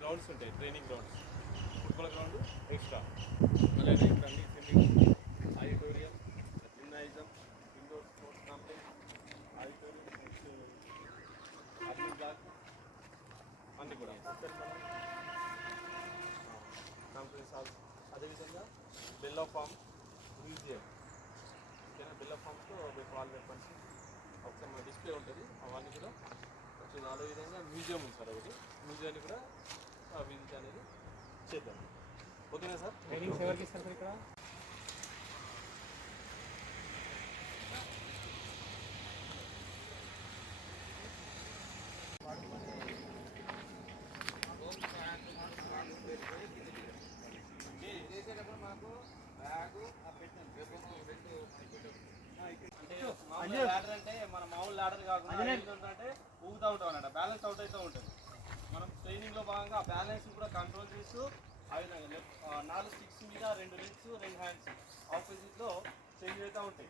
Grounds ఉంటాయి, training grounds, football ground extra, అలాగే ఇక్కడ అన్ని swimming, auditorium, gymnasium, indoor sports complex, auditorium, admin block అన్నీ కూడా కాన్ఫరెన్స్ హాల్, అదేవిధంగా బెల్ ఆఫ్ ఫార్మ్ మ్యూజియం, ఓకేనా. బెల్ ఆఫ్ ఫార్మ్స్లో వాల్ వెపన్స్ ఒకసారి మన డిస్ప్లే ఉంటుంది, అవన్నీ కూడా వచ్చింది. అదేవిధంగా మ్యూజియం ఉంది సార్, ఒకటి మ్యూజియాన్ని కూడా విజిట్ అనేది చేద్దాం. ఓకేనా సార్? ట్రైనింగ్స్ ఎవరికి ఇస్తారు సార్ ఇక్కడ? అంటే ల్యాడర్ అంటే మన మామూలు ల్యాడర్ కాకుండా ఏంటంటే ఊగుతూ ఉంటాం అన్నమాట, బ్యాలెన్స్ అవుట్ అవుతూ ఉంటుంది. మనం ట్రైనింగ్లో భాగంగా ఆ బ్యాలెన్స్ కూడా కంట్రోల్ చేస్తూ ఆ విధంగా 4 స్టిక్స్ మీద 2 లెగ్స్ 2 హ్యాండ్స్ ఆపోజిట్లో చేంజ్ అవుతూ ఉంటాయి.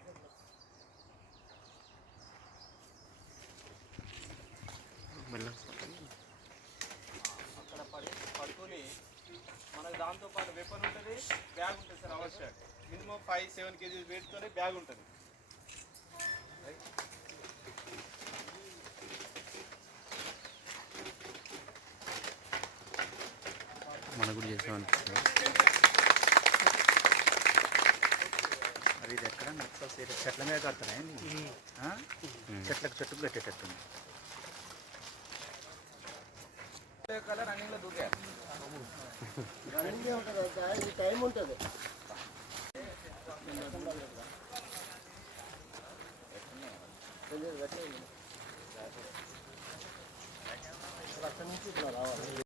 అక్కడ పడుకొని మనకు దాంతోపాటు వెపన్ ఉంటుంది, బ్యాగ్ ఉంటుంది సార్. అవసరం మినిమం 5-7 kg వెయిట్తోనే బ్యాగ్ ఉంటుంది. మన కూడా చేసామని మరి ఇది ఎక్కడ చెట్ల మీద కడతారా? చెట్లకు పెట్టేటట్టుంది. రన్నింగ్లో దూకే రన్నింగ్ ఉంటుంది, టైం ఉంటుంది. అక్కడి నుంచి ఇప్పుడు రావాలి.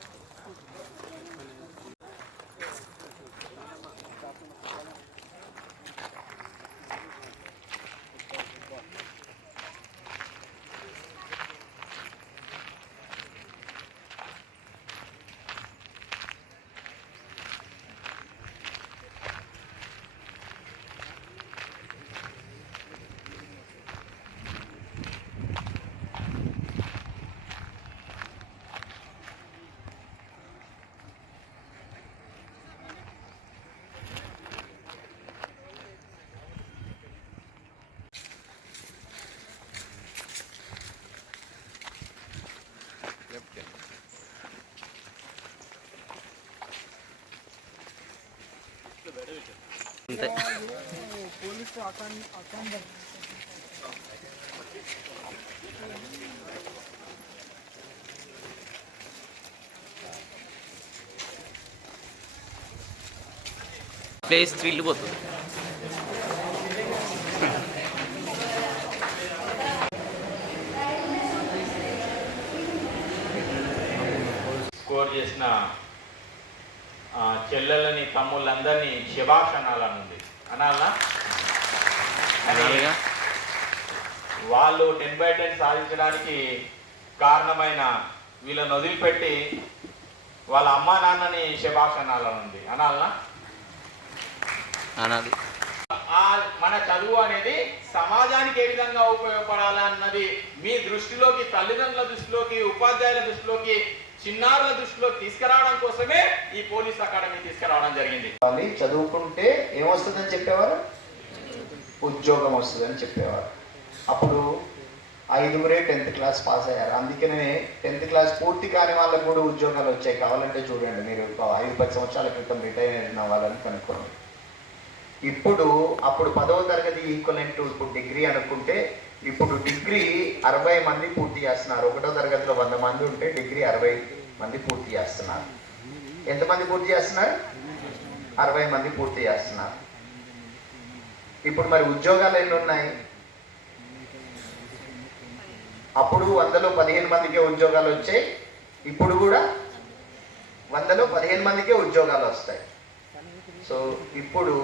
అంతే. ప్లేస్ వెళ్ళిపోతుంది. స్కోర్ చేసిన చెల్లెళ్ళని తమ్ముళ్ళందరినీ శభాష్ అనాలనుంది. అనాలా? వాళ్ళు 10/10 సాధించడానికి కారణమైన వీళ్ళని వదిలిపెట్టి వాళ్ళ అమ్మా నాన్నని శభాష్ అనాలనుంది. అనాలనా? అనాలి. మన చదువు అనేది సమాజానికి ఏ విధంగా ఉపయోగపడాలన్నది మీ దృష్టిలోకి, తల్లిదండ్రుల దృష్టిలోకి, ఉపాధ్యాయుల దృష్టిలోకి, చిన్నారుల దృష్టిలోకి తీసుకురావడం కోసమే ఈ పోలీస్ అకాడమీ తీసుకురావడం జరిగింది. చదువుకుంటే ఏమొస్తుందని చెప్పేవారు? ఉద్యోగం వస్తుందని చెప్పేవారు. అప్పుడు 5 10th క్లాస్ పాస్ అయ్యారు. అందుకనే 10th క్లాస్ పూర్తి కాని వాళ్ళకు కూడా ఉద్యోగాలు వచ్చాయి. కావాలంటే చూడండి, మీరు 5-10 సంవత్సరాల క్రితం రిటైర్ అయిన వాళ్ళని కనుక్కోండి. అప్పుడు 10వ తరగతి ఈక్వలెంట్ ఇప్పుడు డిగ్రీ అనుకుంటే, ఇప్పుడు డిగ్రీ 60 మంది పూర్తి చేస్తున్నారు. 1వ తరగతిలో 100 మంది ఉంటే డిగ్రీ 60 మంది పూర్తి చేస్తున్నారు. ఎంతమంది పూర్తి చేస్తున్నారు? 60 మంది పూర్తి చేస్తున్నారు. ఇప్పుడు మరి ఉద్యోగాలు ఎన్ని ఉన్నాయి? అప్పుడు 100లో 15 మందికే ఉద్యోగాలు వచ్చాయి. ఇప్పుడు కూడా 100లో 15 మందికే ఉద్యోగాలు వస్తాయి. సో ఇప్పుడు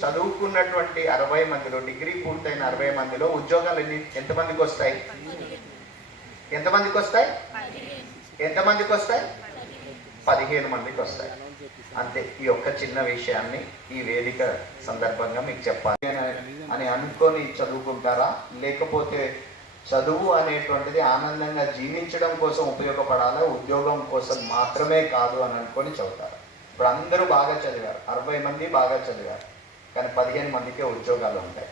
చదువుకున్నటువంటి 60 మందిలో, డిగ్రీ పూర్తయిన 60 మందిలో ఉద్యోగాలు ఎంతమందికి వస్తాయి? ఎంతమందికి వస్తాయి? 15 మందికి వస్తాయి. అంతే. ఈ ఒక్క చిన్న విషయాన్ని ఈ వేదిక సందర్భంగా మీకు చెప్పాలి అని అనుకొని చదువుకుంటారా? లేకపోతే చదువు అనేటువంటిది ఆనందంగా జీవించడం కోసం ఉపయోగపడాలా, ఉద్యోగం కోసం మాత్రమే కాదు అని అనుకొని చదువుతారు? ఇప్పుడు అందరూ బాగా చదివారు, 60 మంది బాగా చదివారు, కానీ 15 మందికే ఉద్యోగాలు ఉంటాయి.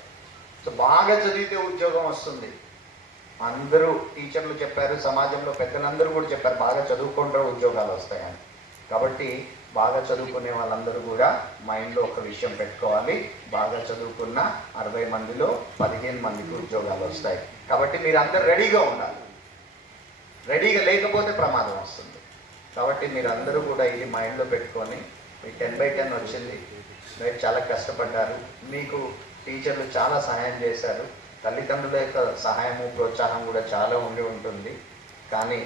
సో బాగా చదివితే ఉద్యోగం వస్తుంది. అందరూ టీచర్లు చెప్పారు, సమాజంలో పెద్దలందరూ కూడా చెప్పారు బాగా చదువుకుంటే ఉద్యోగాలు వస్తాయని. కాబట్టి బాగా చదువుకునే వాళ్ళందరూ కూడా మైండ్లో ఒక విషయం పెట్టుకోవాలి, బాగా చదువుకున్న 60 మందిలో 15 మందికి ఉద్యోగాలు వస్తాయి. కాబట్టి మీరు అందరూ రెడీగా ఉండాలి. రెడీగా లేకపోతే ప్రమాదం వస్తుంది. కాబట్టి మీరు అందరూ కూడా ఇది మైండ్లో పెట్టుకొని, మీకు 10/10 వచ్చింది, మీరు చాలా కష్టపడ్డారు, మీకు టీచర్లు చాలా సహాయం చేశారు, తల్లిదండ్రుల యొక్క సహాయము ప్రోత్సాహం కూడా చాలా ఉండి ఉంటుంది. కానీ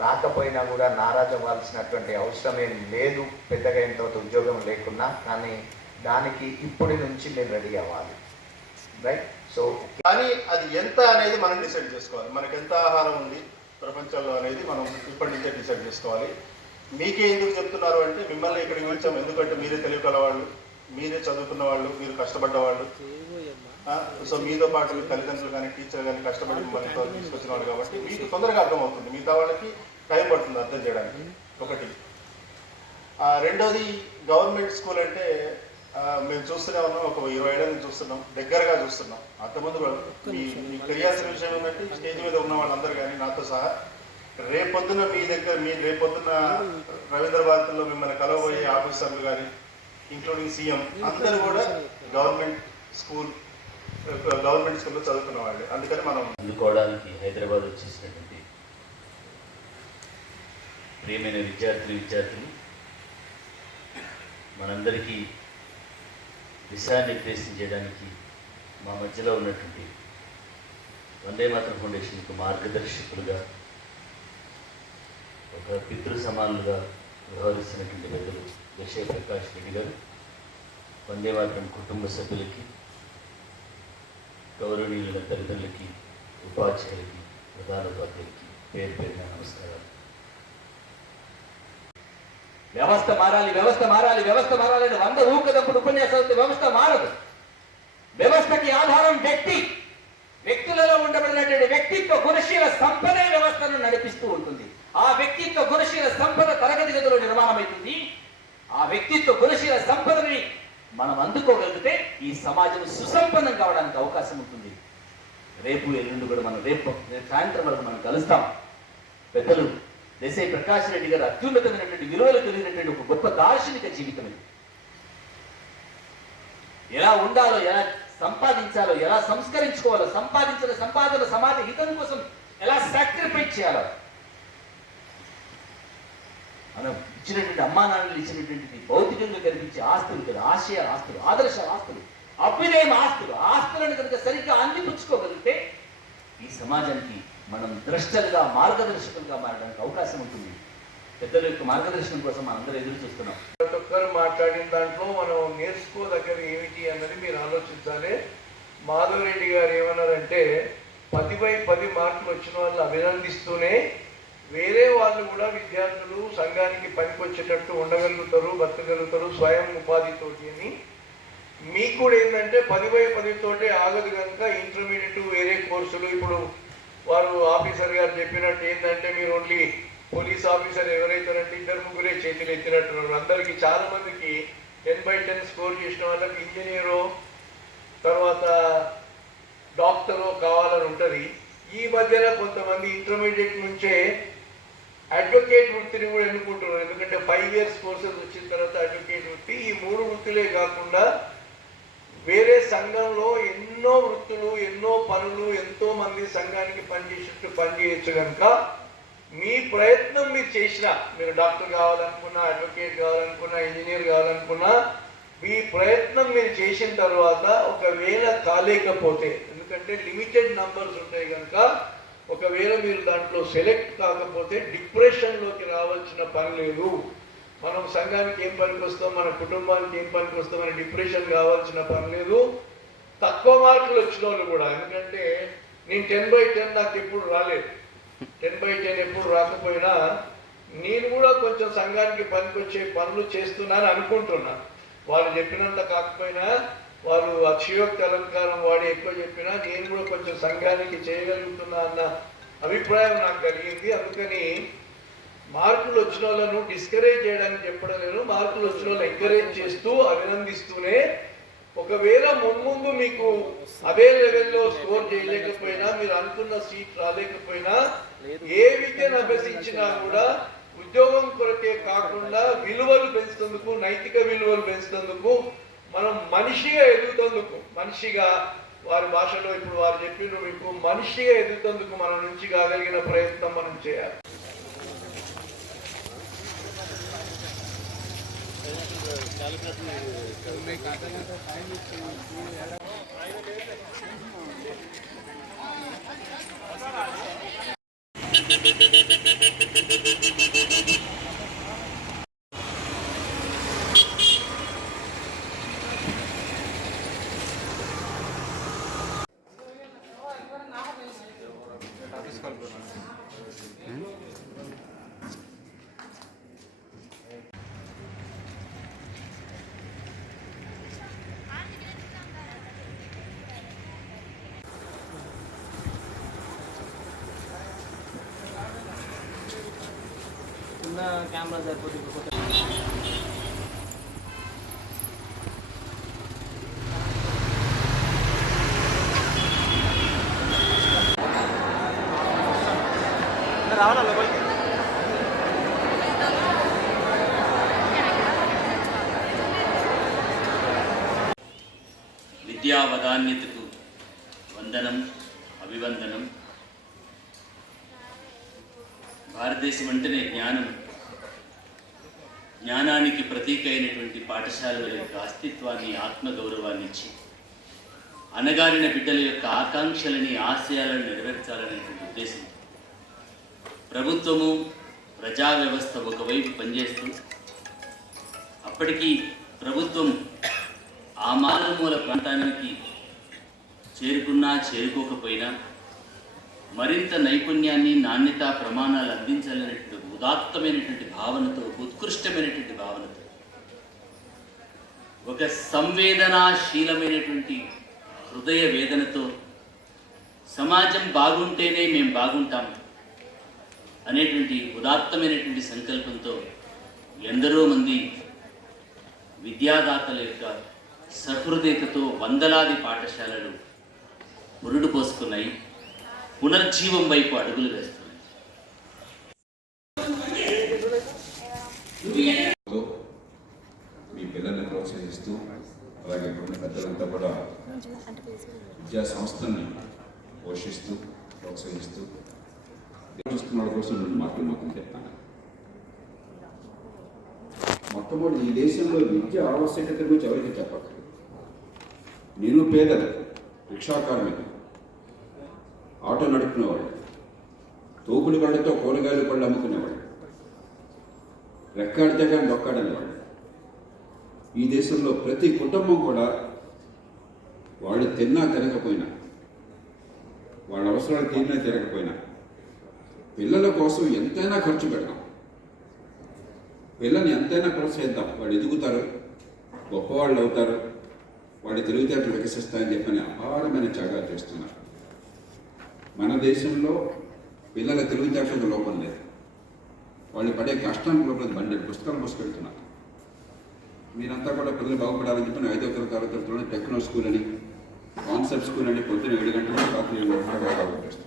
రాకపోయినా కూడా నారాజు అవ్వాల్సినటువంటి అవసరం ఏం లేదు, పెద్దగా అయిన తర్వాత ఉద్యోగం లేకున్నా. కానీ దానికి ఇప్పటి నుంచి మీరు రెడీ అవ్వాలి, రైట్? సో కానీ అది ఎంత అనేది మనం డిసైడ్ చేసుకోవాలి. మనకు ఎంత ఆహారం ఉంది ప్రపంచంలో అనేది మనం ఇప్పటి నుంచే డిసైడ్ చేసుకోవాలి. మీకే ఎందుకు చెప్తున్నారు అంటే, మిమ్మల్ని ఇక్కడికి పిలిచాం ఎందుకంటే మీరే తెలియగలవాళ్ళు, మీరే చదువుకున్న వాళ్ళు, మీరు కష్టపడ్డవాళ్ళు. సో మీతో పాటు మీ తల్లిదండ్రులు కానీ టీచర్ కానీ కష్టపడి మిమ్మల్ని తీసుకొచ్చిన వాళ్ళు కాబట్టి మీకు తొందరగా అర్థమవుతుంది, మిగతా వాళ్ళకి టైం పడుతుంది అర్థం చేయడానికి. ఒకటి. రెండోది, గవర్నమెంట్ స్కూల్ అంటే మేము చూస్తూనే ఉన్నాం, ఒక 20 ఏళ్ళ నుంచి చూస్తున్నాం, దగ్గరగా చూస్తున్నాం. అంతకుముందు మీకు తెలియాల్సిన విషయం ఏంటంటే, స్టేజ్ మీద ఉన్న వాళ్ళందరూ కానీ నాతో సహా రేపొద్దున రేపొద్దున రవీంద్ర భారతిలో మిమ్మల్ని కలవబోయే ఆఫీసర్లు కానీ ఇంక్లూడింగ్ సీఎం అందరూ కూడా గవర్నమెంట్ స్కూల్లో చదువుకున్న వాళ్ళు. అందుకని మనం అందుకోవడానికి హైదరాబాద్ వచ్చేసినటువంటి ప్రియమైన విద్యార్థులు మనందరికీ దిశానిర్దేశం చేయడానికి మా మధ్యలో ఉన్నటువంటి వందే మాతరం ఫౌండేషన్కు మార్గదర్శకులుగా, ఒక పితృ సమానులుగా వ్యవహరిస్తున్నటువంటి పెద్దలు విజయ్ ప్రకాష్ రెడ్డి గారు, వందే మాతరం కుటుంబ సభ్యులకి, గౌరవనీయుల తల్లిదండ్రులకి, ఉపాధ్యాయులకి, ప్రధానోపాధ్యాయులకి పేరు పేరున నమస్కారాలు. వ్యవస్థ మారాలి అని 100 ఊకదప్పుడు ఉపన్యాసాలు వ్యవస్థ మారదు. వ్యవస్థకి ఆధారం వ్యక్తులలో ఉండబడినటువంటి వ్యక్తిత్వ గుణశీల సంపదే వ్యవస్థను నడిపిస్తూ ఉంటుంది. ఆ వ్యక్తిత్వ గుణశీల సంపద తరగతి గదిలో నిర్మాణమవుతుంది. ఆ వ్యక్తిత్వ గుణశీల సంపదని మనం అందుకోగలిగితే ఈ సమాజం సుసంపన్నం కావడానికి అవకాశం ఉంటుంది. రేపు ఎల్లుండి కూడా రేపు సాయంత్రం వరకు మనం కలుస్తాం. పెద్దలు దేశాయి ప్రకాష్ రెడ్డి గారు అత్యున్నతమైనటువంటి విలువలు కలిగినటువంటి ఒక గొప్ప దార్శనిక జీవితం ఇది. ఎలా ఉండాలో, ఎలా సంపాదించాలో, ఎలా సంస్కరించుకోవాలో, సంపాదించిన సంపాదన సమాజ హితం కోసం ఎలా సాక్రిఫైస్ చేయాలో, మనం ఇచ్చినటువంటి అమ్మా నాన్నలు ఇచ్చినటువంటి భౌతికంగా కనిపించే ఆస్తులు కదా, ఆశయ ఆస్తులు, ఆదర్శ ఆస్తులు, అభ్యుదయం ఆస్తులు, ఆస్తులను కనుక సరిగ్గా అందిపుచ్చుకోగలిగితే ఈ సమాజానికి మనం ద్రష్టలుగా, మార్గదర్శకులుగా మారడానికి అవకాశం ఉంటుంది. పెద్దల యొక్క మార్గదర్శనం కోసం మనందరూ ఎదురు చూస్తున్నాం. ప్రతి ఒక్కరు మాట్లాడిన దాంట్లో మనం నేర్చుకోదగ్గర ఏమిటి అన్నది మీరు ఆలోచించాలి. మాధవరెడ్డి గారు ఏమన్నారంటే 10/10 మార్కులు వచ్చిన వాళ్ళు అభినందిస్తూనే వేరే వాళ్ళు కూడా విద్యార్థులు సంఘానికి పనికొచ్చేటట్టు ఉండగలుగుతారు, బతకగలుగుతారు స్వయం ఉపాధితోటి అని. మీకు కూడా ఏంటంటే 10/10 తోటే ఆగదు కనుక ఇంటర్మీడియట్ వేరే కోర్సులు, ఇప్పుడు వారు ఆఫీసర్ గారు చెప్పినట్టు ఏంటంటే మీరు ఓన్లీ పోలీస్ ఆఫీసర్ ఎవరైతారంటే 2-3 చేతులు ఎత్తినట్టున్నారు. అందరికీ చాలా మందికి 10/10 స్కోర్ చేసిన వాళ్ళకి ఇంజనీరో తర్వాత డాక్టరో కావాలని ఉంటుంది. ఈ మధ్యన కొంతమంది ఇంటర్మీడియట్ నుంచే అడ్వకేట్ వృత్తిని కూడా ఎన్నుకుంటున్నారు. ఎందుకంటే 5 years కోర్సెస్ వచ్చిన తర్వాత అడ్వకేట్ వృత్తి. ఈ 3 వృత్తులే కాకుండా వేరే సంఘంలో ఎన్నో వృత్తులు, ఎన్నో పనులు, ఎంతో మంది సంఘానికి పనిచేసేట్టు పనిచేయచ్చు కనుక మీ ప్రయత్నం మీరు చేసినా, మీరు డాక్టర్ కావాలనుకున్నా, అడ్వకేట్ కావాలనుకున్నా, ఇంజనీర్ కావాలనుకున్నా, మీ ప్రయత్నం మీరు చేసిన తర్వాత ఒకవేళ కాలేకపోతే, ఎందుకంటే లిమిటెడ్ నంబర్స్ ఉంటాయి కనుక ఒకవేళ మీరు దాంట్లో సెలెక్ట్ కాకపోతే డిప్రెషన్లోకి రావాల్సిన పని లేదు. మనం సంఘానికి ఏం పనికి వస్తాం, మన కుటుంబానికి ఏం పనికి వస్తామని డిప్రెషన్ కావాల్సిన పని లేదు. తక్కువ మార్కులు వచ్చిన వాళ్ళు కూడా, ఎందుకంటే నేను 10/10 నాకు ఎప్పుడు రాలేదు, 10/10 ఎప్పుడు రాకపోయినా నేను కూడా కొంచెం సంఘానికి పనికొచ్చే పనులు చేస్తున్నాను అనుకుంటున్నా. వాళ్ళు చెప్పినంత కాకపోయినా, వారు అక్షయోక్తి అలంకారం వాడి ఎక్కువ చెప్పినా నేను కూడా కొంచెం సంఘానికి చేయగలుగుతున్నా అన్న అభిప్రాయం నాకు కలిగింది. అందుకని మార్కులు వచ్చిన వాళ్ళను డిస్కరేజ్ చేయడానికి చెప్పడం లేదు, మార్కులు వచ్చిన వాళ్ళు ఎంకరేజ్ చేస్తూ అభినందిస్తూనే ఒకవేళ ముందు మీకు అదే లెవెల్లో స్కోర్ చేయలేకపోయినా, మీరు అనుకున్న సీట్ రాలేకపోయినా, ఏ విద్యను అభ్యసించినా కూడా ఉద్యోగం కొరకే కాకుండా విలువలు పెంచుతందుకు, నైతిక విలువలు పెంచుతందుకు, మనం మనిషిగా ఎదుగుతందుకు, మనిషిగా వారి భాషలో ఇప్పుడు వారు చెప్పిన మీకు మనిషిగా ఎదుగుతందుకు మన నుంచి కాగలిగిన ప్రయత్నం మనం చేయాలి. కెమెరా సరిపోతుంది. రావాలా లోపలికి? విద్యావదాన్యతకు వందనం, అభివందనం. భారతదేశం అంటేనే జ్ఞానం. జ్ఞానానికి ప్రతీక అయినటువంటి పాఠశాలల యొక్క అస్తిత్వాన్ని, ఆత్మగౌరవాన్ని ఇచ్చి అనగారిన బిడ్డల యొక్క ఆకాంక్షలని, ఆశయాలను నెరవేర్చాలనేటువంటి ఉద్దేశం ప్రభుత్వము, ప్రజా వ్యవస్థ ఒకవైపు పనిచేస్తూ, అప్పటికీ ప్రభుత్వం ఆ మారుమూల ప్రాంతానికి చేరుకున్నా చేరుకోకపోయినా మరింత నైపుణ్యాన్ని, నాణ్యతా ప్రమాణాలు అందించాలనేటువంటి ఉదాత్తమైనటువంటి భావనతో, ఉత్కృష్టమైనటువంటి భావనతో, ఒక సంవేదనాశీలమైనటువంటి హృదయ వేదనతో సమాజం బాగుంటేనే మేము బాగుంటాం అనేటువంటి ఉదాత్తమైనటువంటి సంకల్పంతో ఎందరో మంది విద్యాదాతల యొక్క సహృదయతతో వందలాది పాఠశాలలు పురుడు పోసుకున్నాయి, పునర్జీవం వైపు అడుగులు వేస్తున్నాయి. మీ పిల్లల్ని ప్రోత్సహిస్తూ అలాగే పెద్దలంతా కూడా విద్యా సంస్థల్ని పోషిస్తూ ప్రోత్సహిస్తూ చూస్తున్న వాళ్ళ కోసం రెండు మాటలు మాత్రం చెప్తాను. మొట్టమొదటి ఈ దేశంలో విద్య ఆవశ్యకత గురించి ఎవరికి చెప్పక్కర్లేదు. నిరుపేదలు, రిక్షా కార్మికులు, ఆటో నడుపుకునేవాళ్ళు, తోపుడు బళ్ళతో కూరగాయలు పళ్ళు అమ్ముకునేవాళ్ళు, రెక్కాడితే కానీ డొక్కాడనేవాళ్ళు. ఈ దేశంలో ప్రతి కుటుంబం కూడా వాళ్ళు తిన్నా తినకపోయినా, వాళ్ళ అవసరాలు తీరినా తిరగకపోయినా పిల్లల కోసం ఎంతైనా ఖర్చు పెడతాం. పిల్లల్ని ఎంతైనా ప్రోత్సహిద్దాం. వాళ్ళు ఎదుగుతారు, గొప్పవాళ్ళు అవుతారు, వాళ్ళ తెలివితేటలు వికసిస్తాయని చెప్పని అపారమైన త్యాగాలు చేస్తున్నారు. మన దేశంలో పిల్లల తెలివితేటలకు లోపం లేదు. వాళ్ళు పడే కష్టానికి లోపల బండి పుస్తకాలు మోసుకెళ్తున్నారు. మీరంతా కూడా పిల్లలు బాగుపడాలని చెప్పి 5వ తరగతిలో టెక్నో స్కూల్ అని, కాన్సెప్ట్ స్కూల్ అని పొద్దున 7 గంటలకు రాత్రి 7 గంటలకు